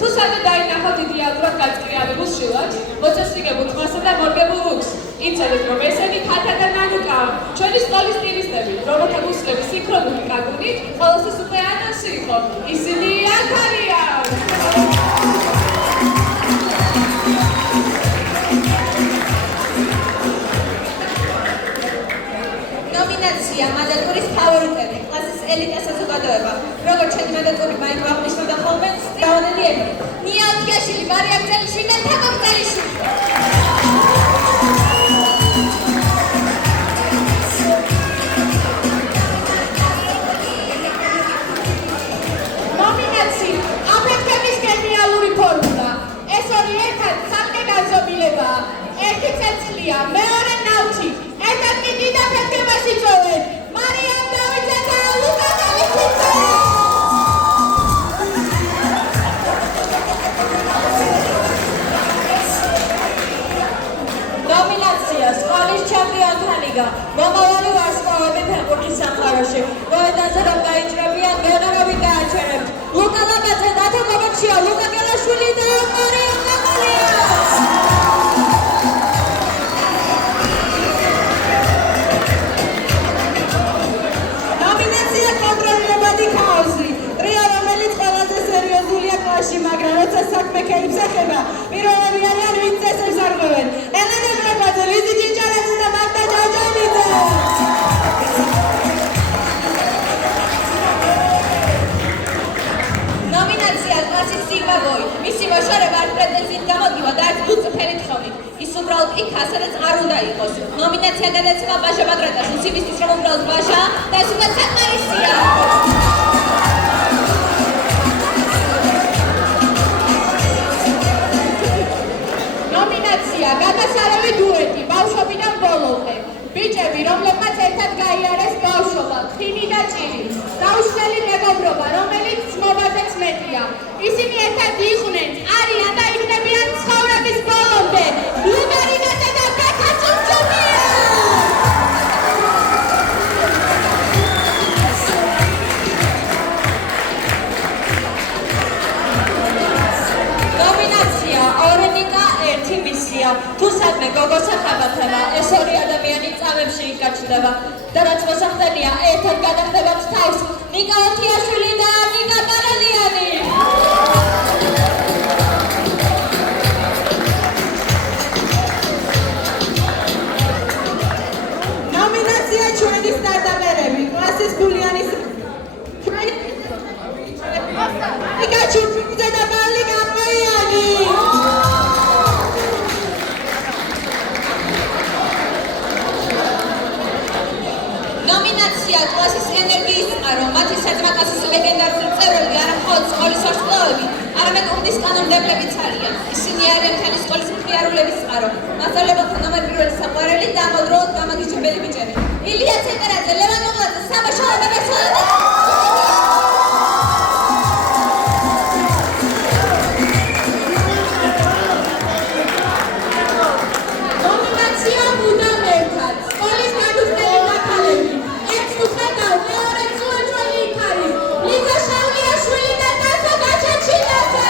თუ სადმე დაინახავთ იდეალურად გაწკრიალებულ შილაკს, მოწესრიგებულ თვალსა და მორგებულ რუქს, იცოდეთ, რომ ესენი ქათა და ნანუკაა, ჩვენი სკოლის სტილისტები, რომელთა გულსხმები სინქრონული კაგუნით, ყოველთვის უკვე ანონსი იყო, ისინი აქ არიან! ნომინაცია მანდატურის ფავორიტები, კლასის ელიტა საზოგადოება, როგორც ჩვენი მანდატური მაინც აღნიშნავდა ხოლმე, რაოდენიები. ნია უთიაშვილი, მარია გრძელიშვილი და თაკო გრძელიშვილი. ნომინაცია აფეთქების გენიალური ფორმულა. ეს ორი ერთად სამკე განზომილებაა. ერთი ცეცხლია, მეორე ნავთი. ერთად კი დიდ აფეთქებას იწვევენ. მარიამ დავითა და ლუკა დავითა. ნომინაცია სკოლის ჩემპიონთა ლიგა. მომავალი ვარსკვლავები ფეხბურთის სამყაროში. მოედანზე რომ გაიჭრებიან, გენერობით გააჩერებთ. ლუკა ლაბაძე, ნათო კობექშია, ლუკა გელაშვილი და მარიამ ნაკოლია. ნომინაცია კონტროლირებადი ქაოსი. ტრიო, რომელიც ყველაზე სერიოზულია კლასში, მაგრამ როცა საქმე ქეიფს ეხება, პირველები არიან ვინც წესებს არღვევენ. ელენა ბრაბაძე, ლიზი ჭინჭარაძე და მართა ჯაჯანიძე. ნომინაცია კლასის სიგმაგოი. მისი მოშორება არ პრეტენზიით გამოდივა და არც ბუწფერი თხოვნით. ის უბრალოდ იქა, სადაც არ უნდა იყოს. ნომინაცია გადაეცემა ბაშა ბაგრატაშვილს იმისთვის, რომ უბრალოდ ბაშა და ეს უკვე საკმარისია. ნომინაცია გადასარევი დუეტი ბავშვობიდან ბოლომდე. ბიჭები, რომლებმაც ერთად გაიარეს ბავშვობა, ხინი და ჭირი. დაუშველი მეგობრობა, რომელიც ძმობაზეც მეტია. ისინი ერთად იყვნენ, არიან და იქნებიან ცხოვრების ბოლომდე. ლუგარინაძე და ბექა ჭუმჭუმია! ნომინაცია ორი და ერთი მისია. თუ სადმე გოგოს ახალგაზრდა, ეს ორი ადამიანი წამებში იკაჩდება და რაც მოსახდენია, ერთად გადახდებათ თავს ნიკა უთიაშვილი და ნიკა პარალიანი. ნომინაცია ჩვენი სტარტაპერები, კლასის გულიანის ნიკა ჭუმჭუმიძე და მალი გამყოიანი. ნომინაცია კლასის ენერგიის წყარო, მათი საძმაკაცის ლეგენდარული წევრები არა მხოლოდ სკოლის ვარსკვლავები, არამედ უბნის კანონმდებლებიც არიან. ისინი არიან მთელი სკოლის მხიარულების წყარო. მასწავლებელთა ნომერ პირველი საყვარელი და ამავდროულად გამაგიჟებელი ბიჭები. ილია ცეკერაძე, ლევან მოღლაძე, საბა შალაბებეცვალა და ნომინაცია მუდამ ერთად. სკოლის გადუსტელი ნაკალები. ერთ თუ ხედავ, მეორე წუეჭველი იქ არის. ლიზა შალვიაშვილი და თასო გაჩაჩინაძე.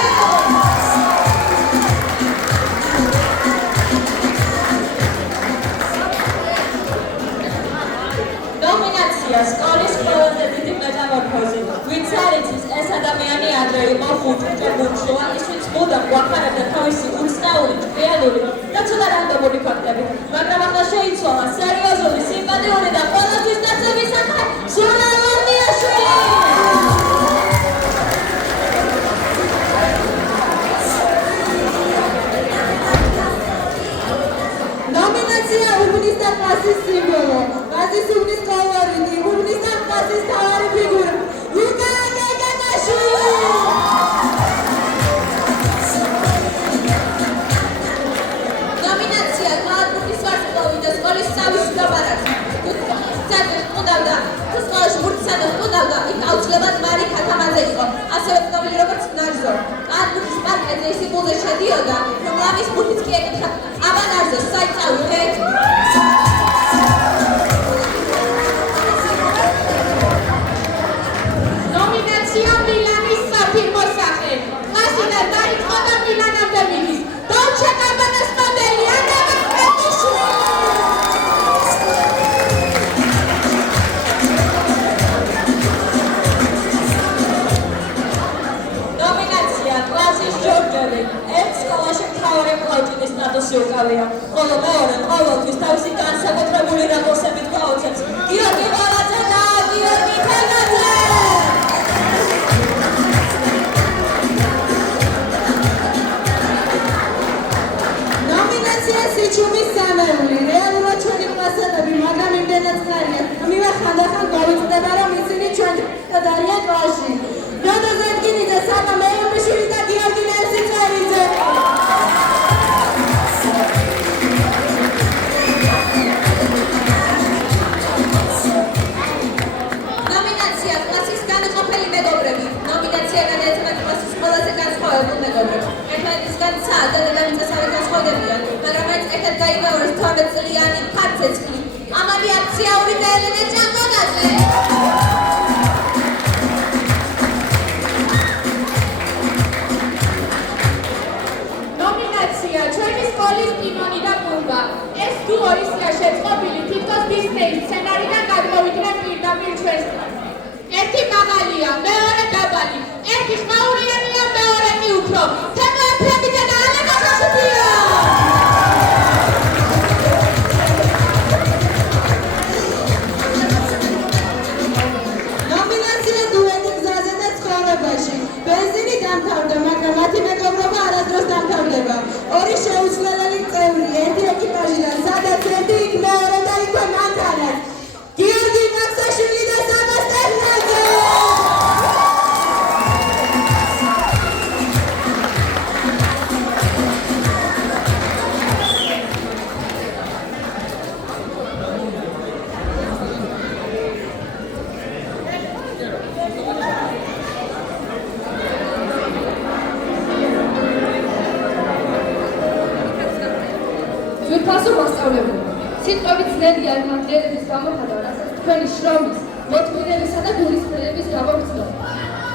ნომინაცია სკოლის ყველაზე დიდი მეტამორფოზი. ვინც არ იცის, ეს ადამიანი ადრე იყო ხუთჯერ ბურჩოა, ის ვინც მუდამ გვახარებდა თავისი უცნაური, ჭკვიანი და ცოტა რანდომული ფაქტები. მაგრამ ახლა შეიცვალა სერიოზული, სიმპათიური და ყველასთვის დაცემი საქმე სულა ლორდიაშვილი. ნომინაცია უბნის და კლასის სიმბოლო. ვაზის უბნის კოლორიტი, უბნის და კლასის თავარი ფიგურა. ლუკა გეგანაშვილი. ნომინაცია კალათბურთის ვარსკვლავი და სკოლის სამის გაბარაკი. სადაც ყუდავდა, თუ სკოლაში ბურთი სადაც ყუდავდა, იქ აუცილებლად მარი ქათამაძე იყო, ასევე ცნობილი როგორც ნარზო. კალათბურთის პარკეტზე ის იბულზე შედიოდა, რომ ლამის ბურთიც კი ეკითხა, აბა ნარზო, საით წავიდეთ? ნომინაცია მილანის საფირმო სახე. კლასიდან პასუხი უკავია. ხოლო მეორე ყოველთვის თავისი განსაკუთრებული რაკურსებით გაოცებს. გიორგი ყოლაძე და გიორგი თელაძე! სიჩუმის სამეული, რეალურად ჩვენი კლასელები, მაგრამ იმდენად ხარია, ამივე ხანდახან გავიწდება, რომ ისინი ჩვენთან არიან კლასში. ნოდო ზედგინიძე, სანა მეუღლიშვილი და გიორგი ნერსიწერიძე. ნომინაცია კლასის განუყოფელი მეგობრები. ნომინაცია განაეცემა კლასის ყველაზე განსხვავებულ მეგობრებს. ერთმანეთისგან ცალ და დედამიწასავე განსხვავდებიან, მაგრამ ეს ერთად გაიმეორეს 12 წლიანი ფარცეცკი. ამავე აქციაური და ელენე ჭანტონაძე. ნომინაცია ჩვენი სკოლის ტიმონი და ბუმბა. ეს დუო ისია შეწყობილი თითქოს დისნეის სცენარიდან გადმოვიდნენ პირდაპირ ჩვენთან. ერთი მაღალია, მეორე დაბალი, ერთი ხმაურიანია, მეორე კი უფრო. თემა ეფრემიძე და ალენა შაშუპია. ნომინაცია დუეტი გზაზე და ცხოვრებაში. ბენზინი დამთავრდა, მაგრამ მათი მეგობრობა არასდროს დამთავრდება. ორი შეუცვლელელი წევრი, ერთი ეკიპაჟიდან, სადაც ერთი იქ მეორე და იქვე მანქანაც. გიორგი მაქსაშვილი და საბას ტერნაძე! ძვირფასო მასწავლებელი, სიტყვებით ძნელია მანძილების გამოხატვა, რასაც თქვენი შრომის, მოთმინებისა და გულისხმელების გამომცნობა.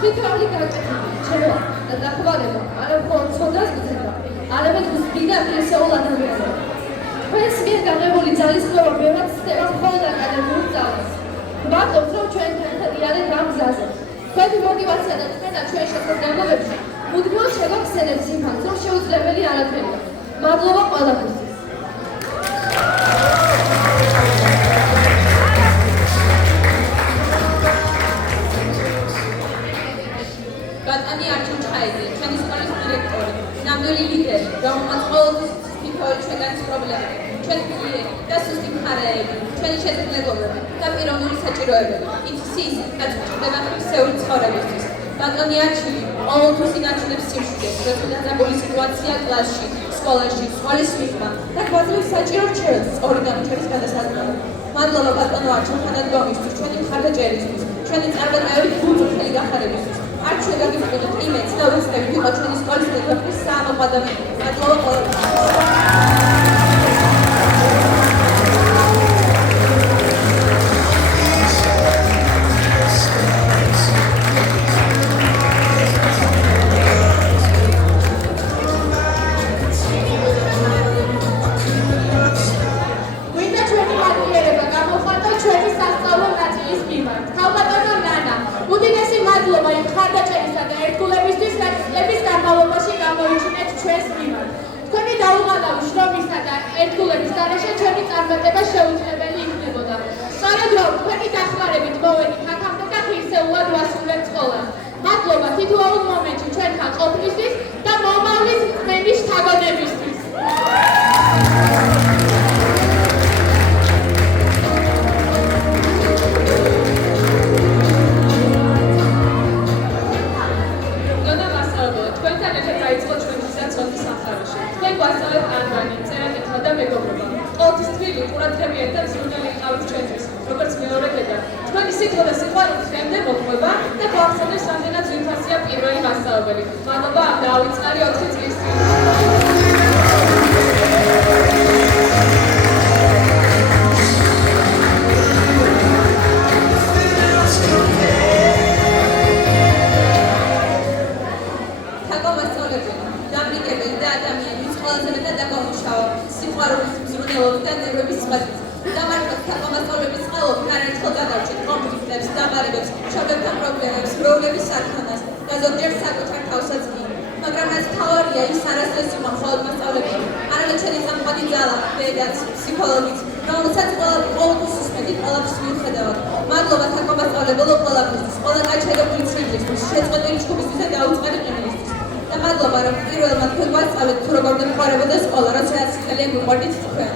თითოეული გაკეთება, ჩემო და დახმარება, არა მხოლოდ ცოდნას გრძელდება, არამედ გზბიდა ღირსეულ ადამიანებს. თქვენს მიერ განებული ძალისხმევა ბევრად ცდება მხოლოდ აკადემიურ სწავლას. გვახდობთ, რომ ჩვენ თქვენთან იარეთ ამ გზაზე. თქვენი მოტივაცია და თქვენა ჩვენ შესაძლებლობებში მუდმივად შეგახსენებთ იმას, რომ შეუძლებელი არაფერია. მადლობა ყველაფერთვის. ბატონი არჩილ ჩხაიძე, ჩვენი სკოლის დირექტორი, ნამდვილი ლიდერი, რომელმაც ყოველთვის თითოეული ჩვენგანის პრობლემები, ჩვენი გიერი და სუსტი მხარეები, ჩვენი შესაძლებლობები და პიროვნული საჭიროებები, იცის რაც გვჭირდება ხისეული ცხოვრებისთვის. ბატონი არჩილი ყოველთვის ინარჩუნებს სიმშვიდეს, როცა დაძაბული სიტუაცია კლასში, სკოლაში, სკოლის მიღმა და გვაძლევს საჭირო რჩევებს სწორი განაჩენის გადასაწყვეტად. მადლობა ბატონო არჩილ თანადგომისთვის, ჩვენი მხარდაჭერისთვის, ჩვენი წარმატებების გულწრფელი გახარებისთვის. არ ჩვენ გაგიბრუნოთ იმედს და ვეცდებით ვიყოთ ჩვენი სკოლის მეგობრების საამაყო ადამიანები. მადლობა ყველაფერთვის. გვინდა ჩვენი მადლიერება გამოხატოთ ჩვენი სასწავლო ნაწილის მიმართ. ქალბატონო ნანა, უდიდესი მადლობა იმ მხარდაჭერისა და ერთგულებისთვის, რაც წლების განმავლობაში გამოიჩინეთ ჩვენს მიმართ. თქვენი დაუღალავი შრომისა და ერთგულების გარეშე ჩვენი წარმატება შეუძლებელი იქნებოდა. სწორედ რომ თქვენი დახმარებით მოვედით აქამდე და ღირსეულად ვასრულებთ სკოლას. მადლობა თითოეულ მომენტში ჩვენთან ყოფნისთვის და მომავლის წლების შთაგონებისთვის. ნონა მასწავლებელი, თქვენთან ერთად დაიწყო ჩვენი გზა-ცოდნის სამყაროში. თქვენ გვასწავლეთ ანბანი, წერა-კითხვა და მეგობრობა. ყოველთვის თბილი, ყურადღებიანი და ზრუნველი იყავით ჩვენთვის, როგორც მეორე დედა. თქვენი სიტყვა და სიყვარული დღემდე მოყვება და გვახსენებს, რამდენად ძვირფასია პირველი მასწავლებელი. მადლობა ამ დაუწყარი 4 წლის წინ. დამრიგებელი და ადამიანი, ვინც ყველაზე მეტად დაგამუშავა სიყვარულით, მზრუნველობით და ნერვების წყალობით. დამარხოთ თაყვანასწავლების წყალობით, არაერთხელ გადარჩეთ კონფლიქტებს, დამარებებს, მშობლებთან პრობლემებს, მრავლების სარქონას და ზოგჯერ საკუთარ თავსაც კი. მაგრამ რაც მთავარია, ის არასდროს იყო მხოლოდ მასწავლებელი, არამედ ჩვენი სოციალიზაციაც, ფსიქოლოგიც, რომელსაც ყოველთვის სუსტმედით ყველაფერს მიუხედავად. მადლობა საკომასწავლებელო ყველაფერთვის, ყველა გაჩერებული ცხრილისთვის, შეწყვეტილი ჯგუფისთვის და დაუწყარი ყინულისთვის. და მადლობა, რომ პირველმა თქვენ გვასწავლეთ თუ როგორ გვეხმარებოდა სკოლა, როდესაც ძალიან გვიყვარდით თქვენ.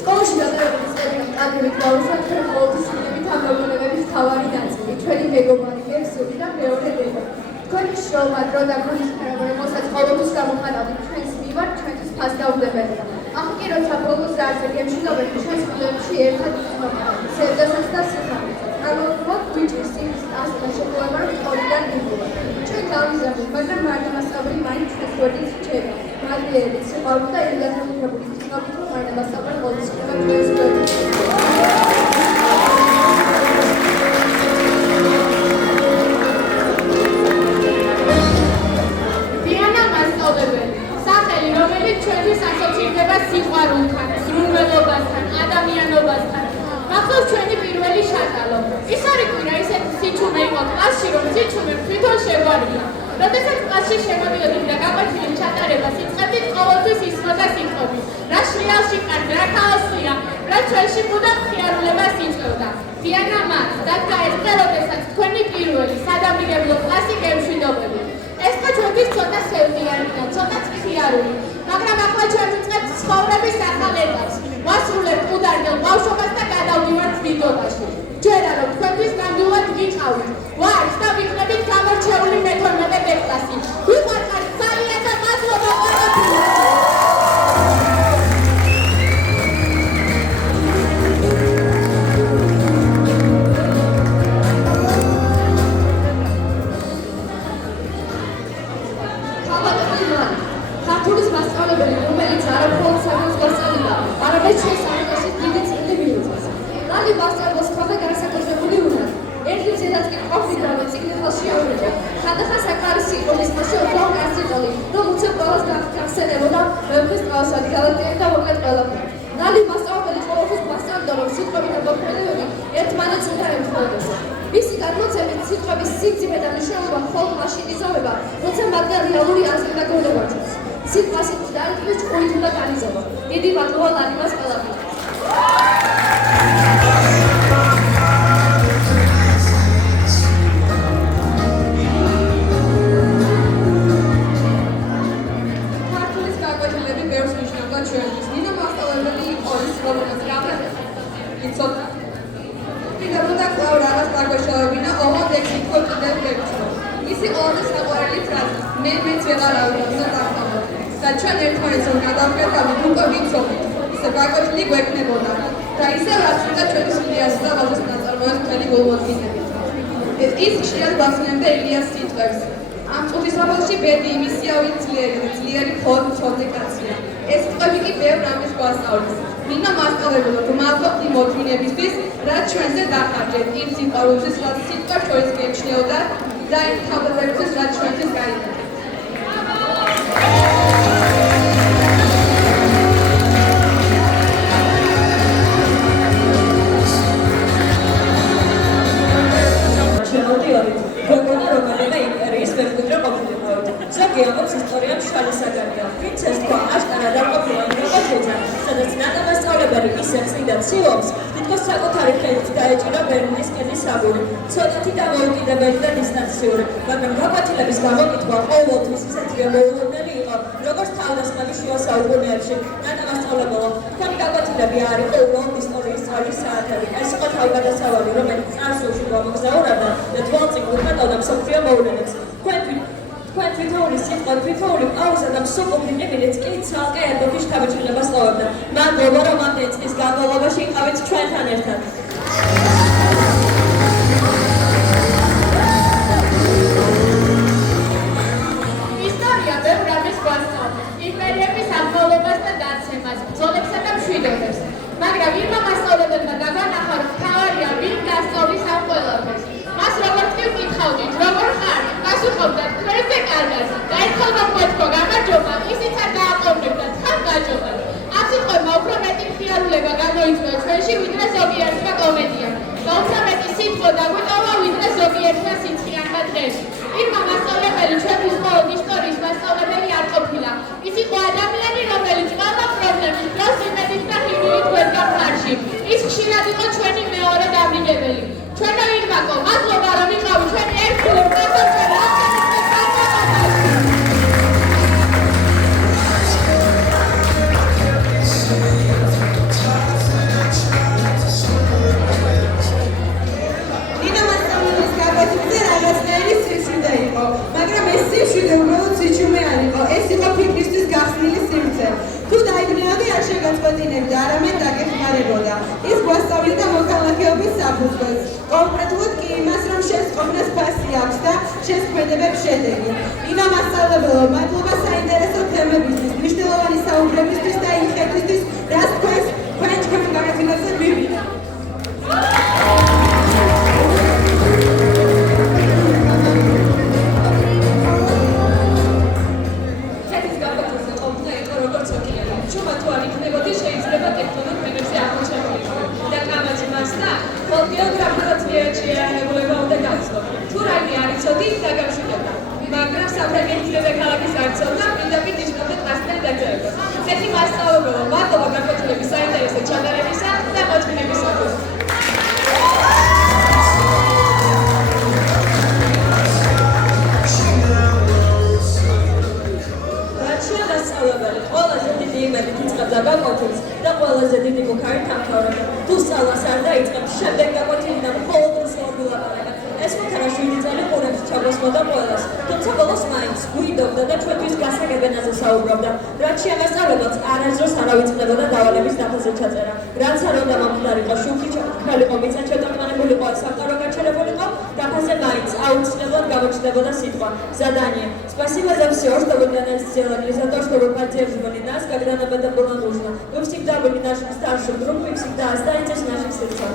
სკოლაში გადაღებული წლებიდან კარგებით გავუსვათ ჩვენ ყოველთვის ვიყიდით ამ პრობლემების მთავარი ნაწილი, ჩვენი მეგობარი, მეგზური და მეორე დება. თქვენი შრომა, დრო და გულისხმობა, რომელსაც ყოველთვის გამოხატავთ ჩვენს მიმართ, ჩვენთვის ფასდაუდებელია. ახლა კი როცა ბოლოს დაარჩა გემშვიდობები ჩვენს კვლევებში ერთად იცნობთ სევდასაც და სიხარულს. ამავდროულად გვიჭირს იმ ასთა შეფოვება, რომ სწორიდან მიგულა. ჩვენ გავიზარდეთ, მაგრამ მარდამასწავლებელი მაინც ჩვენს გვერდით რჩება. მადლიერებით, სიყვარულით და ელეგანტურებული ცნობით, რომ მარდამასწავლებელი ყოველთვის ხდება ჩვენს გვერდით. დიანა მასწავლებელი, სახელი, რომელიც ჩვენთვის ასოცირდება სიყვარულთან, ზრუნველობასთან, ადამიანობასთან. მახსოვს ჩვენი პირველი შატალო. ის ორი კვირა ისეთი სიჩუმე იყო კლასში, რომ სიჩუმე თვითონ შეგვარია. როდესაც კლასში შემოდიოდით და გაკვეთილი ჩატარებას იწყებდით, ყოველთვის ისმოდა სიტყვები. რა შრიალში კარგი, რა ქაოსია, რა ჩვენში მუდამ ხიარულებას იწევდა. დიანა მას დადგა ეს დღე, როდესაც თქვენი პირველი სადამრიგებლო კლასი გემშვიდობები. ეს დღე ჩვენთვის ცოტა სევდიანი და ცოტაც ხიარული, მაგრამ ახლა ჩვენ ვიწყებთ ცხოვრების ახალ ეტაპს. ვასრულებთ უდარგელ ბავშვობას და გადავდივართ დიდობაში. ჯერა რომ თქვენთვის ნამდვილად გიყავით. ვართ და ვიქნებით გამორჩეული მე-12 კლასი. ვიყვარხართ ძალიან და მადლობა ყველაფერს. ქართულის მასწავლებელი, რომელიც არამხოლოდ საქართველოს მასწავლებლია, არამედ ჩვენს სამეფოს დიდი წილი მიუძღვის. ლალი მასწავლებელს ხდება განსაკუთრებული უნარი. ერთი მზედაც კი ყოფილი, რომ წიგნი ხელში აუღებდა. ხანდახან საკმარისი იყო მის ხელში ოქროს კანწიტოლი, რომ უცებ ყველას გახსენებოდა მეფის ტყავსად, გალაქტიები და მოკლედ ყველაფერი. ლალი მასწავლებელი ყოველთვის მასწავლდა, რომ სიტყვები და მოქმედებები ერთმანეთს უნდა ემთხვეოდეს. მისი გადმოცემით სიტყვების სიმძიმე და მნიშვნელობა მხოლოდ მაშინ იზომება, როცა მათგან რეალური აზრი და გონება ჩანს. სიტყვა სიტყვის დაარღვევის ჭკუით უნდა განიზომო. დიდი მადლობა ლალი მასწავლებელს. ქართულის გაკვეთილები ბევრს ნიშნავდა ჩვენთვის. ნინო მასწავლებელი იყო ის, რომელსაც იცოდა. კიდევ უნდა კვლავ რაღაც დაგვეშალებინა, ოღონდ ეგ სიტყვა კიდევ გეცნო. მისი ყველაზე საყვარელი ფრაზა, მე მეც ვეღარ ავიღო დახტავდა. და ჩვენ ერთმანეთს რომ გადავკეთავით, უკვე ვიცოდით, ისე გაკვეთილი გვექნებოდა. და ისევ რაც უნდა ჩვენი სულიას და ვაზის ნაწარმოებს მთელი გულმოდგინებით. ის ხშირად ბახსნებდა ილიას სიტყვებს. ამ წუთის საფალში ბედი იმისიავით ძლიერი მხოლოდ მცოდნე კაცია. ეს სიტყვები კი ბევრ რამეს გვასწავლის. ნინო მასწავლებელო, გმადლობთ იმ მოთმინებისთვის, რაც ჩვენზე დახარჯეთ, იმ სიყვარულისთვის, რაც სიტყვა შორის გემჩნეოდა და იმ თავდადებისთვის, რაც ჩვენთვის გაიგეთ. გოგონა რომელიმე იმპერიის მემკვიდრე ყოფილიყავით. ზოგი ამბობს ისტორიამ შალი საგანია. პრინცეს თქვა აშკარად არ ყოფილა იმ რაღაცეზე, სადაც ნანა მასწავლებელი ისე ხსნიდა ცივობს, თითქოს საკუთარი ხელით დაეჭირა ბერლინის კედლის საბური. ცოტათი დამოუკიდებელი და დისტანციური, მაგრამ გაკვეთილების გამოკითხვა ყოველთვის ისეთივე მოულოდნელი იყო, როგორც თავდასხმების შუა საუკუნეებში. ნანა მასწავლებელო, თქვენი გაკვეთილები არ იყო უბრალოდ ისტორიის სწავლის საათები. ეს იყო თავგადასავალი, რომელიც წარსულში გამოგზაურებდა და თვალწინ გულხატავდა მსოფლიო მოვლენებს. თქვენ თვითოული სიტყვა, თვითოული პაუზა და მსოფლიო ნებილიც კი ცალკე ეპოქის შთაბეჭდილებას ტოვებდა. მადლობა, რომ ამდენი წლის განმავლობაში იყავით ჩვენთან ერთად. ისტორია ბევრ რამეს გვასწავლის. იმპერიების აღმავლობას და დაცემას, ბრძოლებსა და მშვიდობებს. მაგრამ ვინმე მასწავლებელმა დაგვანახა, რომ მთავარია ვინ გასწავლის ამ ყველაფერს. მას როგორც კი ვკითხავდით, როგორ ხარ? პასუხობდა, თქვენზე კარგად. ერთმა სიცხიანმა დღეს. იქმა მასწავლებელი ჩვენთვის მხოლოდ ისტორიის მასწავლებელი არ ყოფილა. ის იყო ადამიანი, რომელიც ყველა პრობლემის დროს იმედით და ხიბლით გვერდა მხარში. ის ხშირად იყო ჩვენი მეორე დამრიგებელი. ჩვენო ირმაკო, მადლობა რომ იყავი ჩვენი ერთგული მკაცრ მაგრამ ეს სიშვიდე უბრალოდ სიჩუმე არ იყო, ეს იყო ფიქრისთვის გახსნილი სივრცე. თუ დაიბნეოდი არ შეგაწყვეტინებდა, არამედ დაგეხმარებოდა. ის გვასწავლიდა მოქალაქეობის საფუძველს, კონკრეტულად კი იმას, რომ შენს ყოფნას ფასი აქვს და შენს ქმედებებს შედეგი. ინა მასწავლებელო, მადლობა საინტერესო თემებისთვის, მნიშვნელოვანი საუბრებისთვის და იმ ხედვისთვის, რაც თქვენ ჩემ განათლებაზე მივიდა. გეოგრაფიულად შეიარაღებულება უნდა გაცნო. თუ რაიმე არ იცოდი, დაგამშვიდობა. მაგრამ საფრანგეთის ქალაქის არცევდა, პირდაპირ ნიშნავდა კლასტერი დაჯერებას. მეთი მასწავლებელო, მადლობა გაკვეთილების საინტერესო ჩატარებისა და მოწვევებისათვის. რაცია მასწავლებელი, ყველაზე დიდი იმედით იწყებდა გაკვეთილს და ყველაზე დიდი მუქარით ამთავრებდა. თუ სწავლას არ დაიწყებ, შემდეგ გაკვეთილიდან მხოლოდ რუსულად ვილაპარაკებ. ეს მოთარა 7 წელი ყურებს ჩაგოსმოდა ყველას, თუმცა ბოლოს მაინც გვიდობდა და ჩვენთვის გასაგებენაზე საუბრობდა. რაც შეამასწავლებელს არასდროს არ ავიწყდებოდა დავალების დაფაზე ჩაწერა. რაც არ უნდა მომხდარიყო, შუქი ჩაქრალიყო, მიწა ჩატოტმანებულიყო, სამყარო გაჩერებულიყო, დაფაზე маинц аутстрелот გამოჩნდებოდა სიტყვა задание. Спасибо за все, что вы для нас сделали, за то, что вы поддерживали нас, когда нам это было нужно. Вы всегда были нашим старшим другом и всегда останетесь в наших сердцах.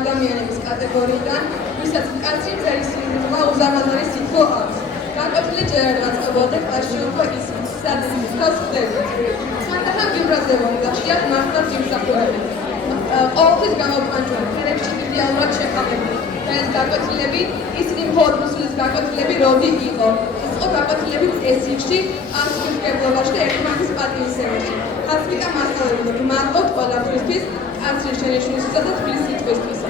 ადამიანების კატეგორიიდან, ვისაც მკაცრი წერის სურვილმა უზარმაზარი სიტყვა აქვს. განკვეთილი ჯერ არ გაწყობოდა კლასში უკვე ისიც, სადაც თავს ხდებით. სანდახან გიბრაზდებოდი და ხშირად მართლაც იმსახურებდი. ყოველთვის გამოვყვანჯვარი, ფერებში იდეალურად შეყავებული. ეს განკვეთილები, ისინი მხოლოდ რუსულის განკვეთილები როდი იყო. ეს იყო განკვეთილები წესიში, ანსკრიფტებლობაში და ერთმანეთის პატივისცემაში. ხასმიკა მასწავლებელო, მადლობთ ყველაფრისთვის, კაცრი შენიშვნისისა და თბილი სიტყვისთვის.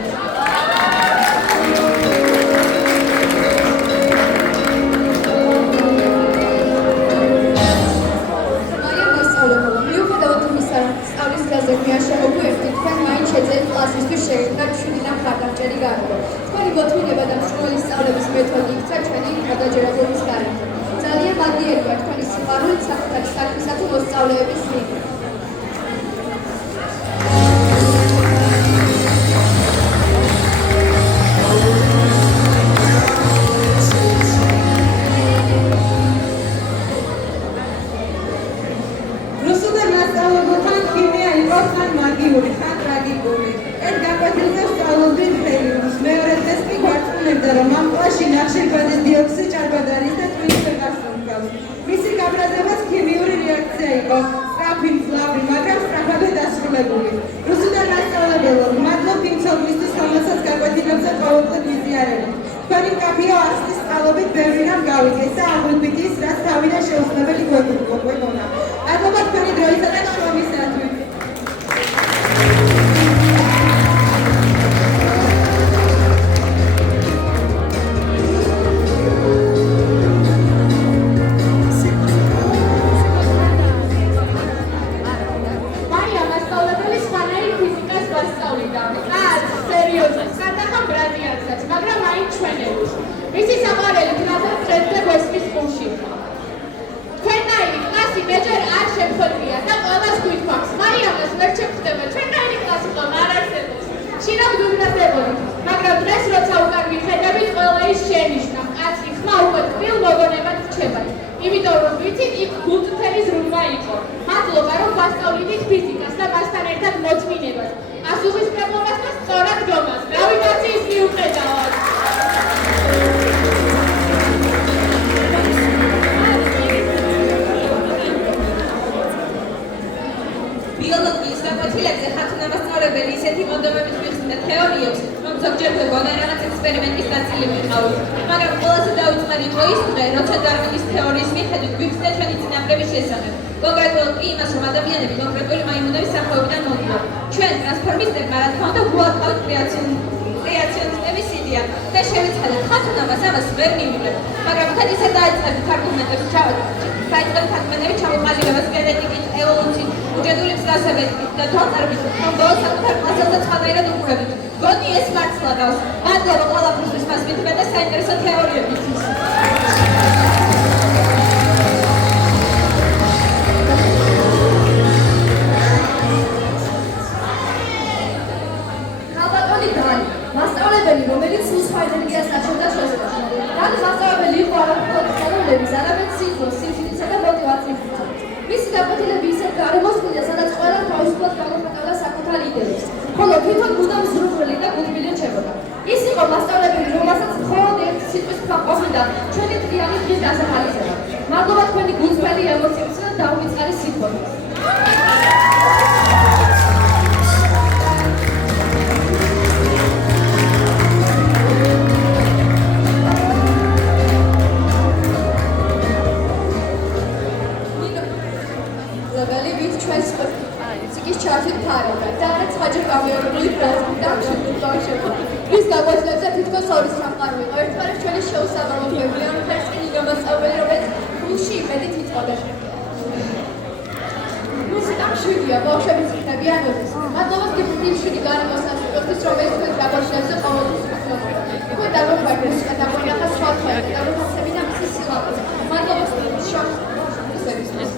სწავლის გაზრდილი შემოგვიერთდი, თქვენ მაინც შეძლებთ კლასისთვის შეერთდათ 7-დან მხარდამჭერი გარემო. თქვენი მოთმინება და მსურველი სწავლების მეთოდი იქცა ჩვენი გადაჯერებობის გარემო. ძალიან მადლიერია თქვენი სიყვარულით საკუთარი საქმისა თუ მოსწავლეების მიღებით. Mejor თეორიებს, რომ ზოგჯერ გვეგონა რაღაც ექსპერიმენტის ნაწილი ვიყავით. მაგრამ ყველაზე დაუწყარი იყო ის დღე, როცა დარვინის თეორიის მიხედვით გვიქცდა ჩვენი წინაპრების შესახებ. კონკრეტულად კი იმას, რომ ადამიანები კონკრეტული მაიმუნების სახეობიდან მოვიდნენ. ჩვენ ტრანსფორმისტებმა რა თქმა უნდა გვაყავთ კრეაციონისტების იდეა და შევიწყალეთ ხათუნამას ამას ვერ მივიღებთ. მაგრამ ხეთისა დაიწყებით არგუმენტებს დაიწყებით არგუმენტები ჩამოყალიბებას გენეტიკით, ევოლუციით, უჯრედული მსგავსებებით და თვალწარმით, რომ ბოლოს საკუთარ კლასელზე სხვადასხვაირად უყურებით. გონი ეს მართლა გავს. მადლობა ყველაფრისთვის მას მითხრა და საინტერესო თეორიებისთვის. მასწავლებელი, რომელიც სულ ენერგიას აჩვენდა შესწავლაში. რადგან მასწავლებელი იყო არა მხოლოდ ხელოვნების, არამედ სიძველის, სიმშვიდისა და მოტივაციის მცდელი. მისი გაკვეთილები ისეთ გარემოსყიდია, სადაც ყველა თავისუფლად გამოხატავდა საკუთარ იდეებს, ხოლო თვითონ მუდამ ზრუნველი და გულმილი რჩებოდა. ის იყო მასწავლებელი, რომელსაც მხოლოდ ერთი სიტყვის თქვა ყოფნიდა ჩვენი დღიანი დღის დასახალისებლად. მადლობა თქვენი გულწრფელი ემოციებისა და დაუმიწყარი სიტყვების. ჩართით ფარობდა და არც ხაჯერ გამეორებული პრეზიდენტი და ამშენებდა. მის გაგვაძლევდა თითქოს ორი სამყარო იყო. ერთმანეთს ჩვენი შეუსაბამობელი, რომ ფერწყინი გამოსწავლებელი, რომელიც გულში იმედით იწოდა. მუსიკა მშვიდია, ბავშვები წრფებიან ოთის. მადლობა გიფრთი მშვიდი გარემოსასწორთვის, რომელიც თქვენ გაგვაშლებზე ყოველთვის უცნობია. თქვენ დაგვიყვართ მუსიკა და გვინახა სხვა თვალები და როხაცები და მისი სილამაზე. მადლობა შოუსებისთვის.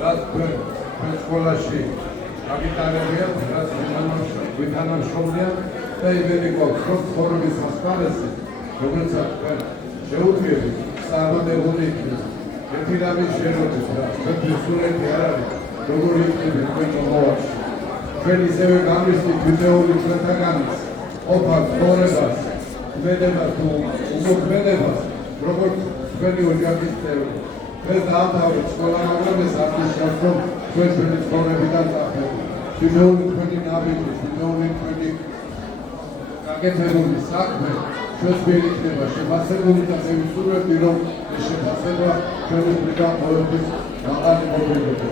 რაც თქვენ სკოლაში აგიტარებიათ, რაც ვითანამშრომლიან და იმედი გვაქვს, რომ ცხოვრების ასპარეზზე, რომელსაც თქვენ შეუძლიებით, საავადმყოფო იქნება. ერთი რამე შენოთის რა, თქვენთვის სულეთი არ არის, როგორი იქნება თქვენ მოღვაწე. თქვენ ისევე გამრისთით ვიდეოები თქვენთაგანից, ყოფას, ცხოვრებას, ქმედებას თუ უმოქმედებას, როგორც თქვენი ოჯახის წევრი. Mēs დაამთავრეთ სკოლა, მაგრამ ეს არ ნიშნავს, რომ თქვენ ჩვენი ცხოვრებიდან წახვიდეთ. ჩვენი თქვენი ნაბიჯი, ჩვენი თქვენი გაკეთებული საქმე ჩვენს მიერ იქნება შეფასებული და მე ვისურვებდი, რომ ეს შეფასება ჩვენისგან ყოველთვის გაყალიბებოდა.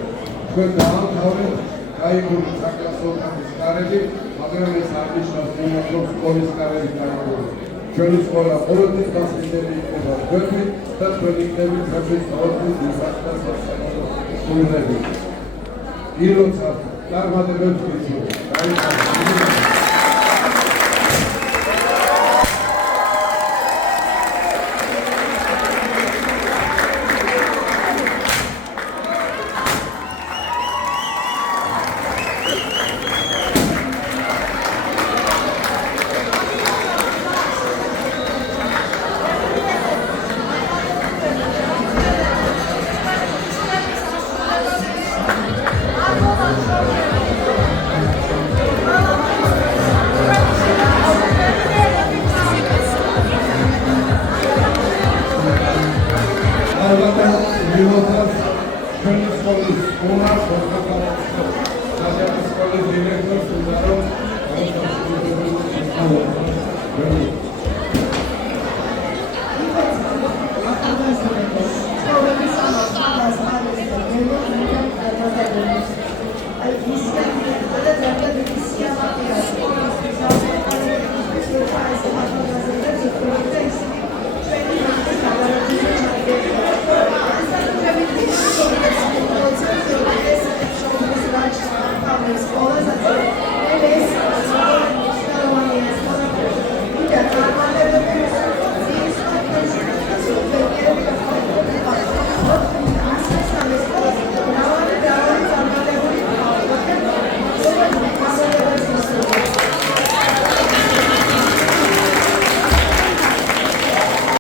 თქვენ დაამთავრეთ გაიგული საკლასო ოთახის კარები, მაგრამ ეს არ ნიშნავს, რომ სკოლის კარები გაიგული. ჩვენი სკოლა ყოველთვის გასწრებული იქნება თქვენთვის და თქვენ იქნებით ჩვენთვის ყოველთვის მისაღწევ სკოლები. ილოცა წარმატებებს გისურვებთ. Albatta, yıllardır şöyle soruyoruz. Onlar